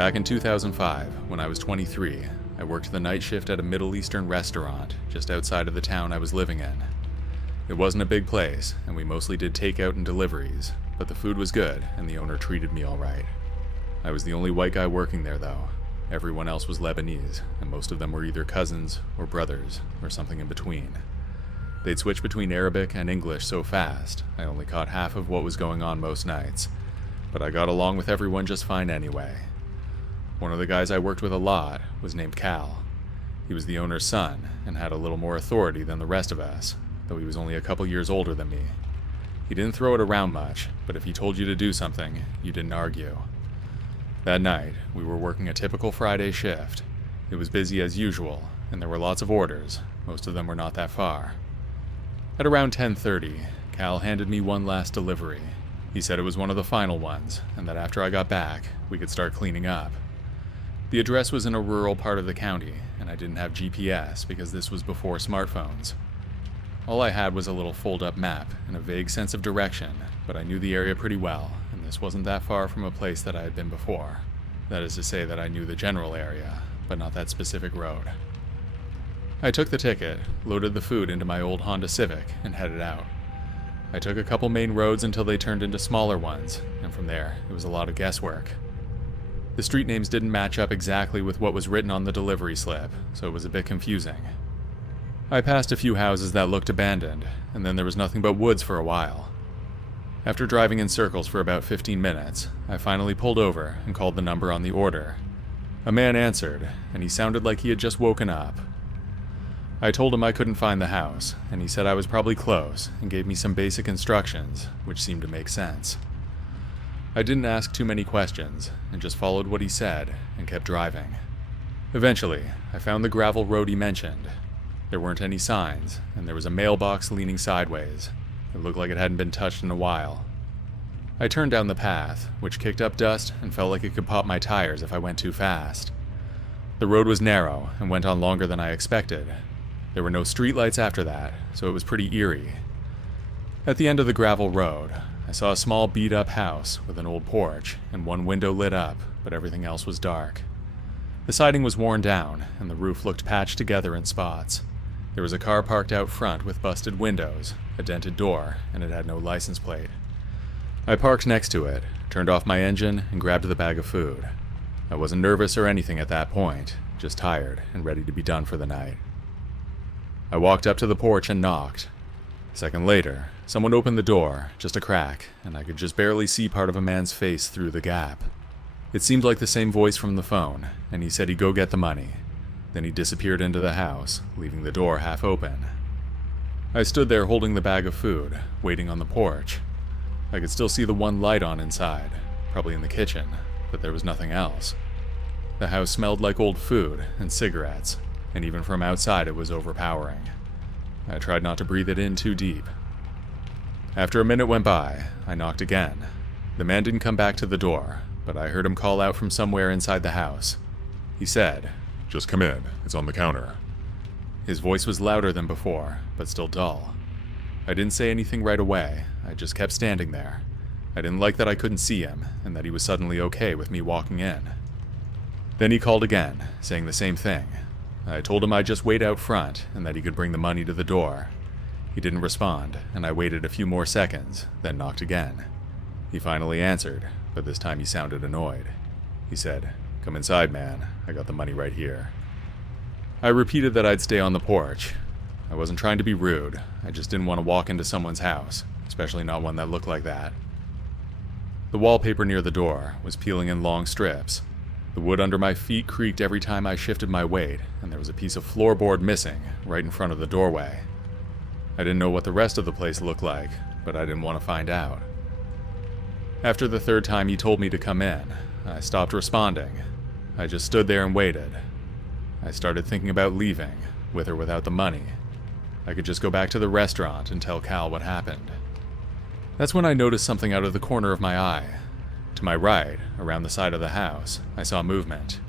Back in 2005, when I was 23, I worked the night shift at a Middle Eastern restaurant just outside of the town I was living in. It wasn't a big place, and we mostly did takeout and deliveries, but the food was good and the owner treated me all right. I was the only white guy working there though. Everyone else was Lebanese, and most of them were either cousins or brothers or something in between. They'd switch between Arabic and English so fast, I only caught half of what was going on most nights, but I got along with everyone just fine anyway. One of the guys I worked with a lot was named Cal. He was the owner's son and had a little more authority than the rest of us, though he was only a couple years older than me. He didn't throw it around much, but if he told you to do something, you didn't argue. That night, we were working a typical Friday shift. It was busy as usual, and there were lots of orders. Most of them were not that far. At around 10:30, Cal handed me one last delivery. He said it was one of the final ones, and that after I got back, we could start cleaning up. The address was in a rural part of the county, and I didn't have GPS because this was before smartphones. All I had was a little fold-up map and a vague sense of direction, but I knew the area pretty well, and this wasn't that far from a place that I had been before. That is to say that I knew the general area, but not that specific road. I took the ticket, loaded the food into my old Honda Civic, and headed out. I took a couple main roads until they turned into smaller ones, and from there, it was a lot of guesswork. The street names didn't match up exactly with what was written on the delivery slip, so it was a bit confusing. I passed a few houses that looked abandoned, and then there was nothing but woods for a while. After driving in circles for about 15 minutes, I finally pulled over and called the number on the order. A man answered, and he sounded like he had just woken up. I told him I couldn't find the house, and he said I was probably close and gave me some basic instructions, which seemed to make sense. I didn't ask too many questions, and just followed what he said and kept driving. Eventually, I found the gravel road he mentioned. There weren't any signs, and there was a mailbox leaning sideways. It looked like it hadn't been touched in a while. I turned down the path, which kicked up dust and felt like it could pop my tires if I went too fast. The road was narrow and went on longer than I expected. There were no streetlights after that, so it was pretty eerie. At the end of the gravel road, I saw a small beat-up house with an old porch and one window lit up, but everything else was dark. The siding was worn down, and the roof looked patched together in spots. There was a car parked out front with busted windows, a dented door, and it had no license plate. I parked next to it, turned off my engine, and grabbed the bag of food. I wasn't nervous or anything at that point, just tired and ready to be done for the night. I walked up to the porch and knocked. A second later, someone opened the door, just a crack, and I could just barely see part of a man's face through the gap. It seemed like the same voice from the phone, and he said he'd go get the money. Then he disappeared into the house, leaving the door half open. I stood there holding the bag of food, waiting on the porch. I could still see the one light on inside, probably in the kitchen, but there was nothing else. The house smelled like old food and cigarettes, and even from outside it was overpowering. I tried not to breathe it in too deep. After a minute went by, I knocked again. The man didn't come back to the door, but I heard him call out from somewhere inside the house. He said, "Just come in, it's on the counter." His voice was louder than before, but still dull. I didn't say anything right away, I just kept standing there. I didn't like that I couldn't see him, and that he was suddenly okay with me walking in. Then he called again, saying the same thing. I told him I'd just wait out front, and that he could bring the money to the door. He didn't respond, and I waited a few more seconds, then knocked again. He finally answered, but this time he sounded annoyed. He said, "Come inside, man. I got the money right here." I repeated that I'd stay on the porch. I wasn't trying to be rude. I just didn't want to walk into someone's house, especially not one that looked like that. The wallpaper near the door was peeling in long strips. The wood under my feet creaked every time I shifted my weight, and there was a piece of floorboard missing right in front of the doorway. I didn't know what the rest of the place looked like, but I didn't want to find out. After the third time he told me to come in, I stopped responding. I just stood there and waited. I started thinking about leaving, with or without the money. I could just go back to the restaurant and tell Cal what happened. That's when I noticed something out of the corner of my eye. To my right, around the side of the house, I saw movement.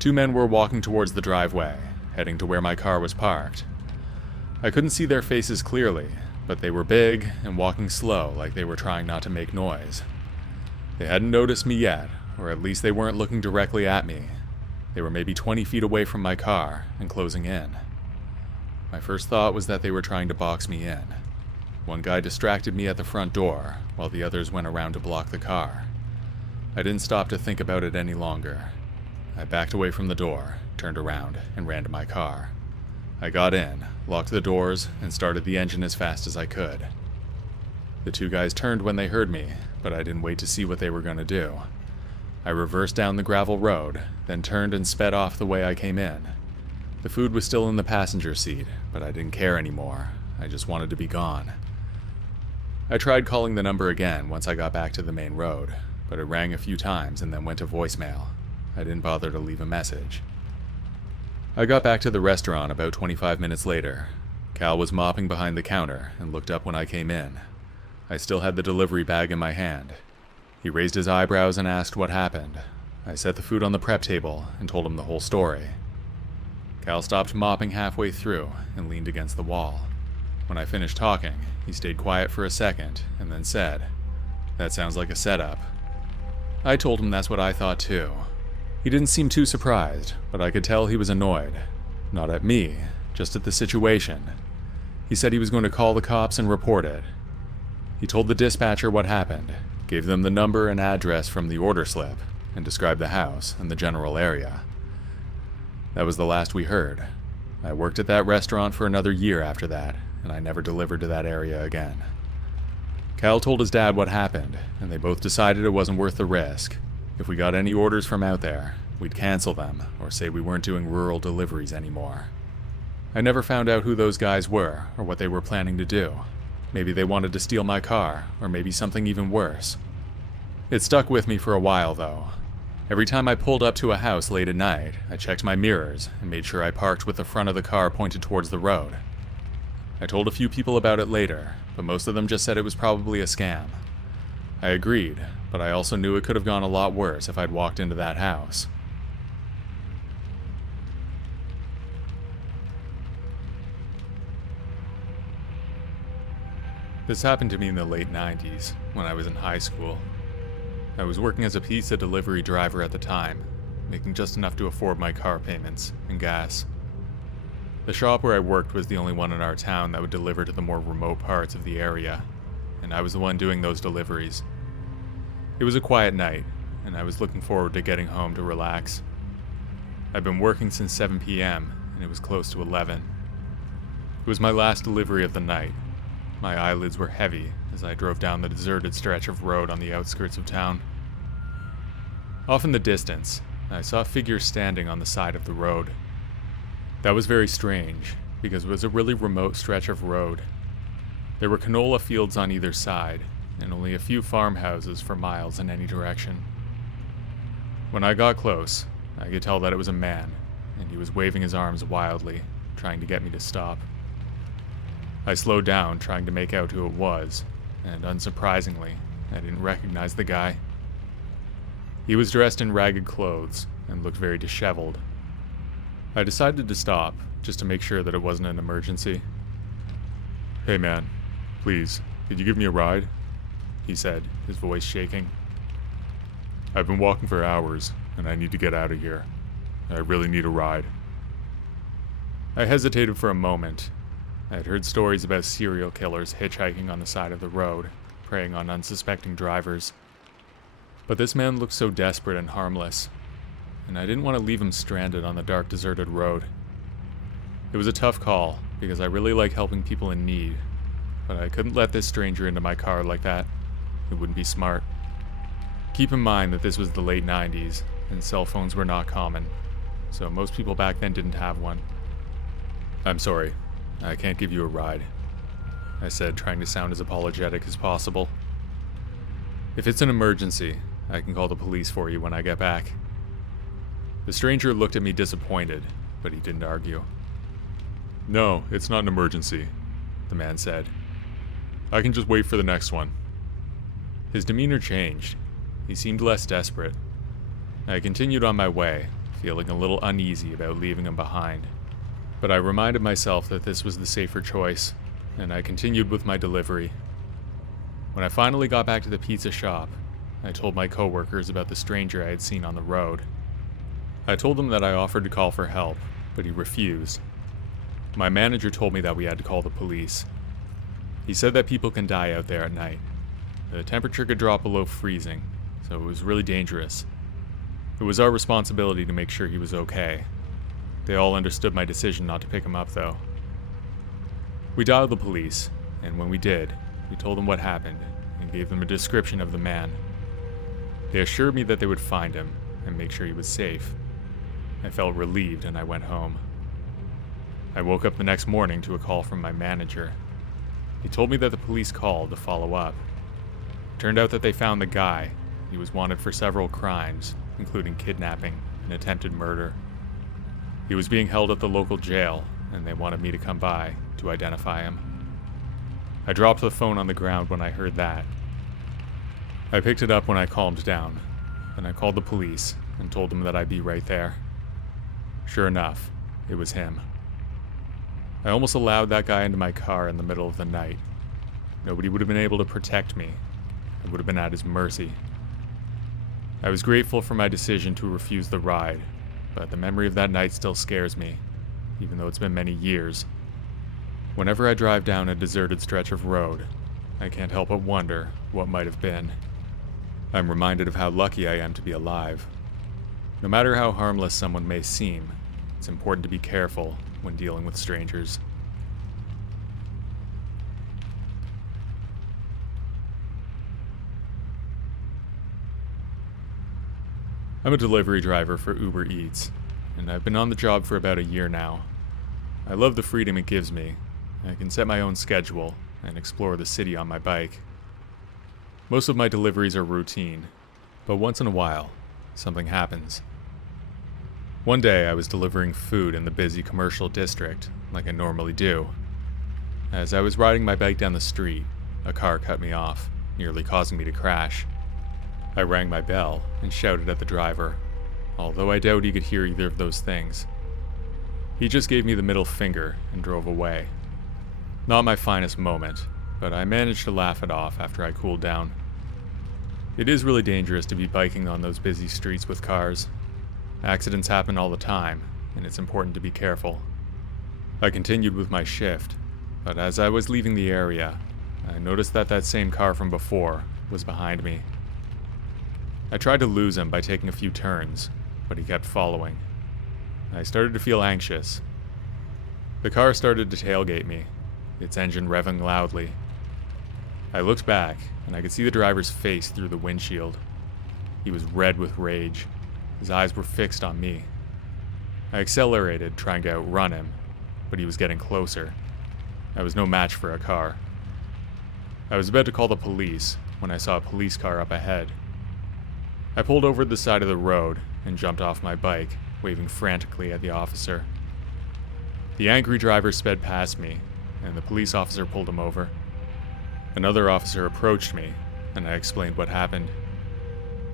Two men were walking towards the driveway, heading to where my car was parked. I couldn't see their faces clearly, but they were big and walking slow like they were trying not to make noise. They hadn't noticed me yet, or at least they weren't looking directly at me. They were maybe 20 feet away from my car and closing in. My first thought was that they were trying to box me in. One guy distracted me at the front door, while the others went around to block the car. I didn't stop to think about it any longer. I backed away from the door, turned around, and ran to my car. I got in, locked the doors, and started the engine as fast as I could. The two guys turned when they heard me, but I didn't wait to see what they were going to do. I reversed down the gravel road, then turned and sped off the way I came in. The food was still in the passenger seat, but I didn't care anymore. I just wanted to be gone. I tried calling the number again once I got back to the main road, but it rang a few times and then went to voicemail. I didn't bother to leave a message. I got back to the restaurant about 25 minutes later. Cal was mopping behind the counter and looked up when I came in. I still had the delivery bag in my hand. He raised his eyebrows and asked what happened. I set the food on the prep table and told him the whole story. Cal stopped mopping halfway through and leaned against the wall. When I finished talking, he stayed quiet for a second and then said, "That sounds like a setup." I told him that's what I thought too. He didn't seem too surprised, but I could tell he was annoyed. Not at me, just at the situation. He said he was going to call the cops and report it. He told the dispatcher what happened, gave them the number and address from the order slip, and described the house and the general area. That was the last we heard. I worked at that restaurant for another year after that, and I never delivered to that area again. Cal told his dad what happened, and they both decided it wasn't worth the risk. If we got any orders from out there, we'd cancel them or say we weren't doing rural deliveries anymore. I never found out who those guys were or what they were planning to do. Maybe they wanted to steal my car, or maybe something even worse. It stuck with me for a while, though. Every time I pulled up to a house late at night, I checked my mirrors and made sure I parked with the front of the car pointed towards the road. I told a few people about it later, but most of them just said it was probably a scam. I agreed, but I also knew it could have gone a lot worse if I'd walked into that house. This happened to me in the late 90s, when I was in high school. I was working as a pizza delivery driver at the time, making just enough to afford my car payments and gas. The shop where I worked was the only one in our town that would deliver to the more remote parts of the area, and I was the one doing those deliveries. It was a quiet night, and I was looking forward to getting home to relax. I'd been working since 7 p.m., and it was close to 11. It was my last delivery of the night. My eyelids were heavy as I drove down the deserted stretch of road on the outskirts of town. Off in the distance, I saw a figure standing on the side of the road. That was very strange, because it was a really remote stretch of road. There were canola fields on either side, and only a few farmhouses for miles in any direction. When I got close, I could tell that it was a man, and he was waving his arms wildly, trying to get me to stop. I slowed down, trying to make out who it was, and unsurprisingly, I didn't recognize the guy. He was dressed in ragged clothes and looked very disheveled. I decided to stop, just to make sure that it wasn't an emergency. "Hey man, please, could you give me a ride?" he said, his voice shaking. "I've been walking for hours, and I need to get out of here. I really need a ride." I hesitated for a moment. I had heard stories about serial killers hitchhiking on the side of the road, preying on unsuspecting drivers. But this man looked so desperate and harmless, and I didn't want to leave him stranded on the dark, deserted road. It was a tough call, because I really like helping people in need, but I couldn't let this stranger into my car like that. It wouldn't be smart. Keep in mind that this was the late 90s, and cell phones were not common, so most people back then didn't have one. "I'm sorry, I can't give you a ride," I said, trying to sound as apologetic as possible. "If it's an emergency, I can call the police for you when I get back." The stranger looked at me disappointed, but he didn't argue. "No, it's not an emergency," the man said. "I can just wait for the next one." His demeanor changed. He seemed less desperate. I continued on my way, feeling a little uneasy about leaving him behind. But I reminded myself that this was the safer choice, and I continued with my delivery. When I finally got back to the pizza shop, I told my coworkers about the stranger I had seen on the road. I told them that I offered to call for help, but he refused. My manager told me that we had to call the police. He said that people can die out there at night. The temperature could drop below freezing, so it was really dangerous. It was our responsibility to make sure he was okay. They all understood my decision not to pick him up, though. We dialed the police, and when we did, we told them what happened and gave them a description of the man. They assured me that they would find him and make sure he was safe. I felt relieved and I went home. I woke up the next morning to a call from my manager. He told me that the police called to follow up. It turned out that they found the guy. He was wanted for several crimes, including kidnapping and attempted murder. He was being held at the local jail, and they wanted me to come by to identify him. I dropped the phone on the ground when I heard that. I picked it up when I calmed down, then I called the police and told them that I'd be right there. Sure enough, it was him. I almost allowed that guy into my car in the middle of the night. Nobody would have been able to protect me. I would have been at his mercy. I was grateful for my decision to refuse the ride, but the memory of that night still scares me, even though it's been many years. Whenever I drive down a deserted stretch of road, I can't help but wonder what might have been. I'm reminded of how lucky I am to be alive. No matter how harmless someone may seem, it's important to be careful when dealing with strangers. I'm a delivery driver for Uber Eats, and I've been on the job for about a year now. I love the freedom it gives me. I can set my own schedule and explore the city on my bike. Most of my deliveries are routine, but once in a while, something happens. One day I was delivering food in the busy commercial district, like I normally do. As I was riding my bike down the street, a car cut me off, nearly causing me to crash. I rang my bell and shouted at the driver, although I doubt he could hear either of those things. He just gave me the middle finger and drove away. Not my finest moment, but I managed to laugh it off after I cooled down. It is really dangerous to be biking on those busy streets with cars. Accidents happen all the time, and it's important to be careful. I continued with my shift, but as I was leaving the area, I noticed that that same car from before was behind me. I tried to lose him by taking a few turns, but he kept following. I started to feel anxious. The car started to tailgate me, its engine revving loudly. I looked back, and I could see the driver's face through the windshield. He was red with rage. His eyes were fixed on me. I accelerated, trying to outrun him, but he was getting closer. I was no match for a car. I was about to call the police when I saw a police car up ahead. I pulled over to the side of the road and jumped off my bike, waving frantically at the officer. The angry driver sped past me, and the police officer pulled him over. Another officer approached me, and I explained what happened.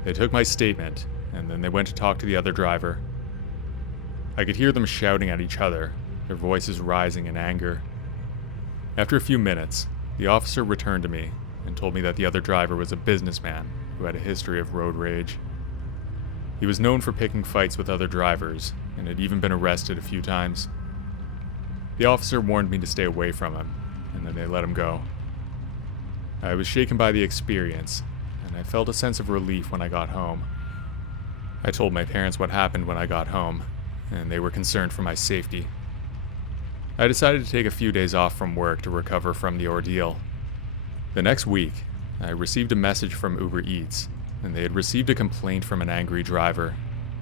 They took my statement, and then they went to talk to the other driver. I could hear them shouting at each other, their voices rising in anger. After a few minutes, the officer returned to me and told me that the other driver was a businessman who had a history of road rage. He was known for picking fights with other drivers and had even been arrested a few times. The officer warned me to stay away from him, and then they let him go. I was shaken by the experience, and I felt a sense of relief when I got home. I told my parents what happened when I got home, and they were concerned for my safety. I decided to take a few days off from work to recover from the ordeal. The next week, I received a message from Uber Eats, and they had received a complaint from an angry driver,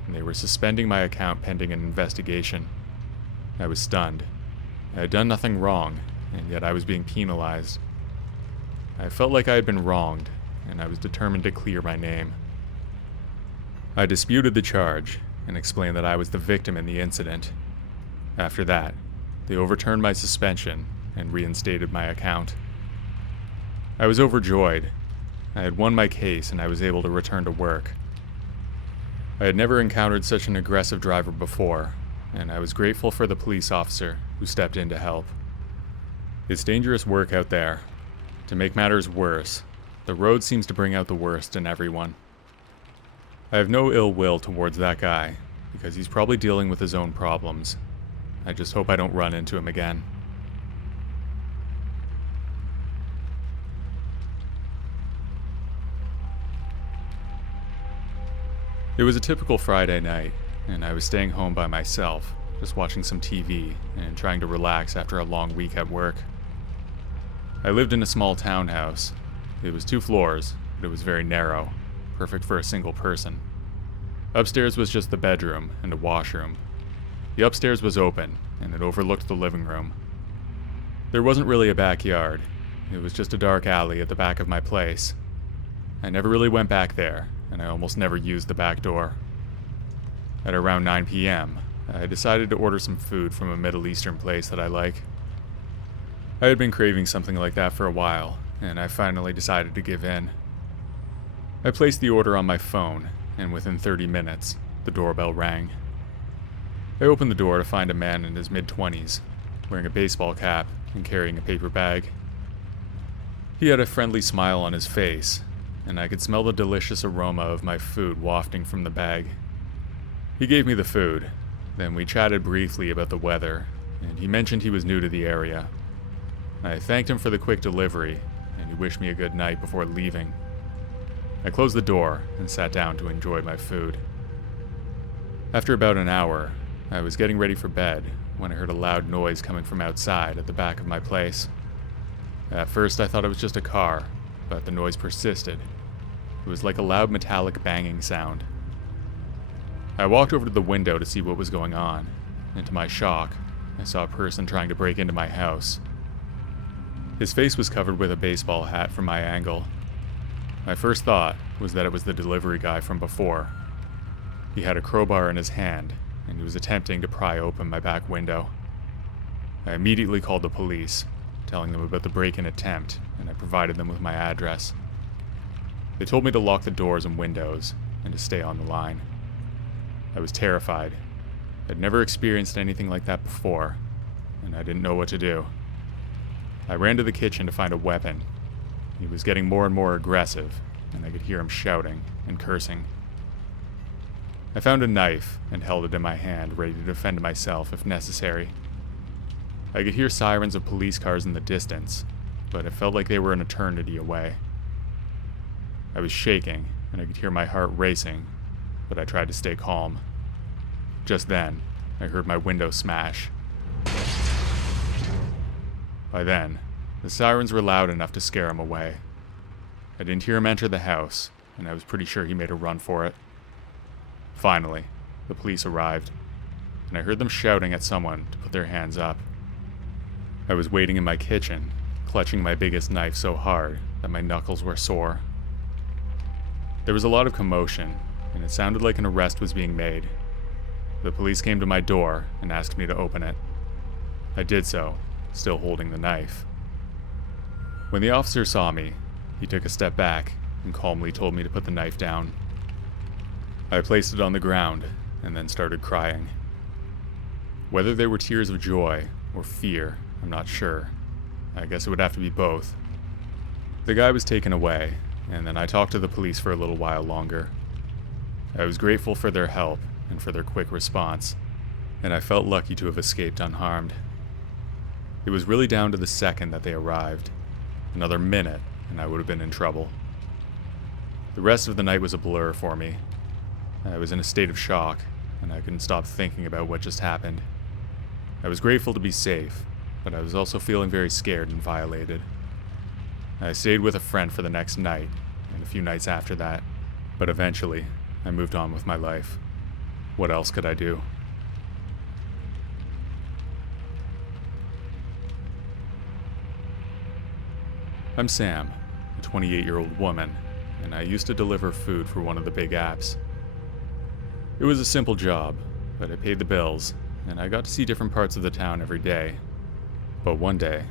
and they were suspending my account pending an investigation. I was stunned. I had done nothing wrong, and yet I was being penalized. I felt like I had been wronged, and I was determined to clear my name. I disputed the charge and explained that I was the victim in the incident. After that, they overturned my suspension and reinstated my account. I was overjoyed. I had won my case and I was able to return to work. I had never encountered such an aggressive driver before, and I was grateful for the police officer who stepped in to help. It's dangerous work out there. To make matters worse, The road seems to bring out the worst in everyone. I have no ill will towards that guy, because he's probably dealing with his own problems. I just hope I don't run into him again. It was a typical Friday night, and I was staying home by myself, just watching some TV and trying to relax after a long week at work. I lived in a small townhouse. It was 2 floors, but it was very narrow, perfect for a single person. Upstairs was just the bedroom and a washroom. The upstairs was open, and it overlooked the living room. There wasn't really a backyard. It was just a dark alley at the back of my place. I never really went back there, and I almost never used the back door. At around 9 p.m., I decided to order some food from a Middle Eastern place that I like. I had been craving something like that for a while, and I finally decided to give in. I placed the order on my phone, and within 30 minutes, the doorbell rang. I opened the door to find a man in his mid-20s, wearing a baseball cap and carrying a paper bag. He had a friendly smile on his face, and I could smell the delicious aroma of my food wafting from the bag. He gave me the food, then we chatted briefly about the weather, and he mentioned he was new to the area. I thanked him for the quick delivery, and he wished me a good night before leaving. I closed the door and sat down to enjoy my food. After about an hour, I was getting ready for bed when I heard a loud noise coming from outside at the back of my place. At first I thought it was just a car, but the noise persisted. It was like a loud metallic banging sound. I walked over to the window to see what was going on, and to my shock, I saw a person trying to break into my house. His face was covered with a baseball hat from my angle. My first thought was that it was the delivery guy from before. He had a crowbar in his hand, and he was attempting to pry open my back window. I immediately called the police, telling them about the break-in attempt, and I provided them with my address. They told me to lock the doors and windows, and to stay on the line. I was terrified. I'd never experienced anything like that before, and I didn't know what to do. I ran to the kitchen to find a weapon. He was getting more and more aggressive, and I could hear him shouting and cursing. I found a knife and held it in my hand, ready to defend myself if necessary. I could hear sirens of police cars in the distance, but it felt like they were an eternity away. I was shaking, and I could hear my heart racing, but I tried to stay calm. Just then, I heard my window smash. By then, the sirens were loud enough to scare him away. I didn't hear him enter the house, and I was pretty sure he made a run for it. Finally, the police arrived, and I heard them shouting at someone to put their hands up. I was waiting in my kitchen, clutching my biggest knife so hard that my knuckles were sore. There was a lot of commotion, and it sounded like an arrest was being made. The police came to my door and asked me to open it. I did so, still holding the knife. When the officer saw me, he took a step back and calmly told me to put the knife down. I placed it on the ground and then started crying. Whether they were tears of joy or fear, I'm not sure. I guess it would have to be both. The guy was taken away, and then I talked to the police for a little while longer. I was grateful for their help and for their quick response, and I felt lucky to have escaped unharmed. It was really down to the second that they arrived. Another minute, and I would have been in trouble. The rest of the night was a blur for me. I was in a state of shock, and I couldn't stop thinking about what just happened. I was grateful to be safe, but I was also feeling very scared and violated. I stayed with a friend for the next night, and a few nights after that, but eventually, I moved on with my life. What else could I do? I'm Sam, a 28-year-old woman, and I used to deliver food for one of the big apps. It was a simple job, but it paid the bills, and I got to see different parts of the town every day. But one day,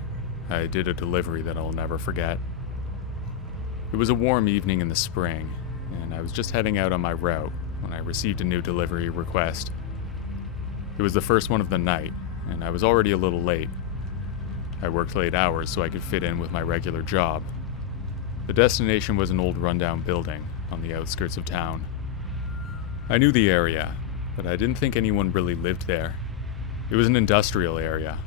I did a delivery that I'll never forget. It was a warm evening in the spring, and I was just heading out on my route when I received a new delivery request. It was the first one of the night, and I was already a little late. I worked late hours so I could fit in with my regular job. The destination was an old rundown building on the outskirts of town. I knew the area, but I didn't think anyone really lived there. It was an industrial area.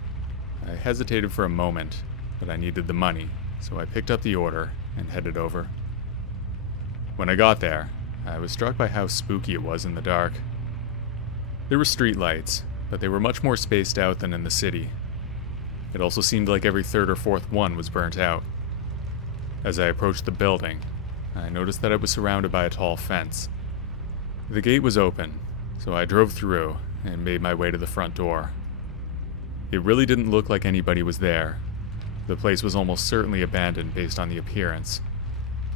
I hesitated for a moment, but I needed the money, so I picked up the order and headed over. When I got there, I was struck by how spooky it was in the dark. There were street lights, but they were much more spaced out than in the city. It also seemed like every third or fourth one was burnt out. As I approached the building, I noticed that it was surrounded by a tall fence. The gate was open, so I drove through and made my way to the front door. It really didn't look like anybody was there. The place was almost certainly abandoned based on the appearance.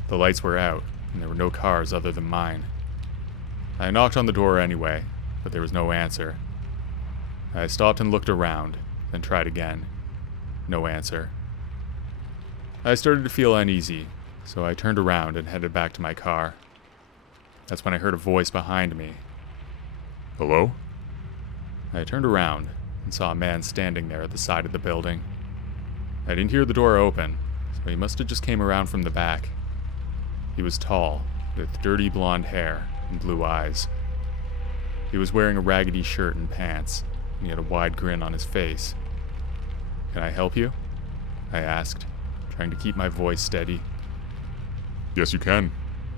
The lights were out, and there were no cars other than mine. I knocked on the door anyway, but there was no answer. I stopped and looked around, then tried again. No answer. I started to feel uneasy, so I turned around and headed back to my car. That's when I heard a voice behind me. Hello? I turned around and saw a man standing there at the side of the building. I didn't hear the door open, so he must have just came around from the back. He was tall, with dirty blonde hair and blue eyes. He was wearing a raggedy shirt and pants, and he had a wide grin on his face. "Can I help you?" I asked, trying to keep my voice steady. Yes, you can.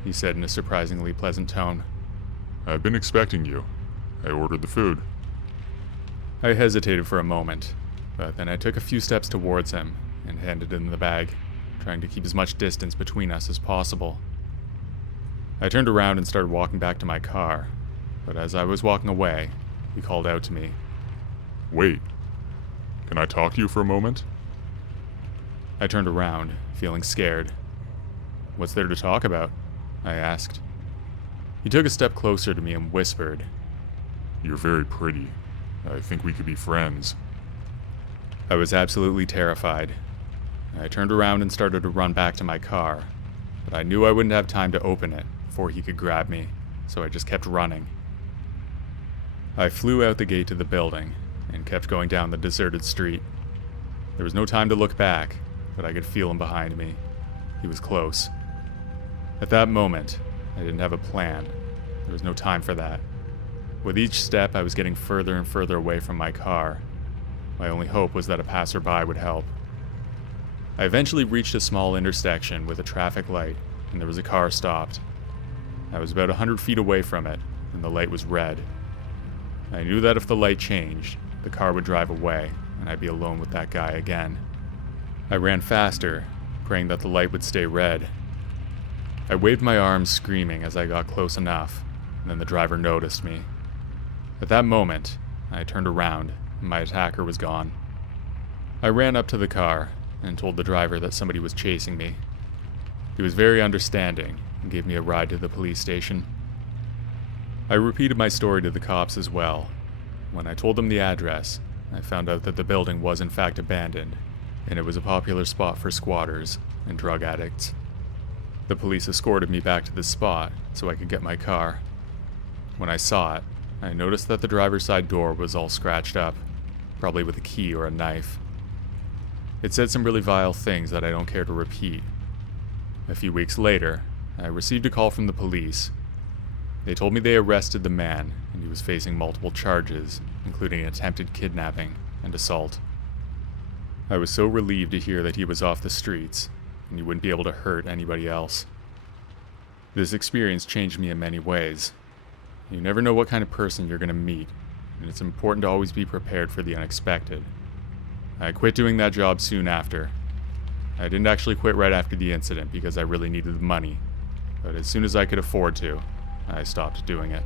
He said in a surprisingly pleasant tone. I've been expecting you. I ordered the food. I hesitated for a moment, but then I took a few steps towards him and handed him the bag, trying to keep as much distance between us as possible. I turned around and started walking back to my car, but as I was walking away, he called out to me. Wait. Can I talk to you for a moment? I turned around, feeling scared. "What's there to talk about?" I asked. He took a step closer to me and whispered, You're very pretty. I think we could be friends. I was absolutely terrified. I turned around and started to run back to my car, but I knew I wouldn't have time to open it before he could grab me, so I just kept running. I flew out the gate to the building and kept going down the deserted street. There was no time to look back, but I could feel him behind me. He was close. At that moment, I didn't have a plan. There was no time for that. With each step, I was getting further and further away from my car. My only hope was that a passerby would help. I eventually reached a small intersection with a traffic light, and there was a car stopped. I was about 100 feet away from it, and the light was red. I knew that if the light changed, the car would drive away, and I'd be alone with that guy again. I ran faster, praying that the light would stay red. I waved my arms, screaming as I got close enough, and then the driver noticed me. At that moment, I turned around, and my attacker was gone. I ran up to the car and told the driver that somebody was chasing me. He was very understanding and gave me a ride to the police station. I repeated my story to the cops as well. When I told them the address, I found out that the building was in fact abandoned, and it was a popular spot for squatters and drug addicts. The police escorted me back to the spot so I could get my car. When I saw it, I noticed that the driver's side door was all scratched up, probably with a key or a knife. It said some really vile things that I don't care to repeat. A few weeks later, I received a call from the police. They told me they arrested the man, and he was facing multiple charges, including attempted kidnapping and assault. I was so relieved to hear that he was off the streets, and he wouldn't be able to hurt anybody else. This experience changed me in many ways. You never know what kind of person you're going to meet, and it's important to always be prepared for the unexpected. I quit doing that job soon after. I didn't actually quit right after the incident because I really needed the money, but as soon as I could afford to, I stopped doing it.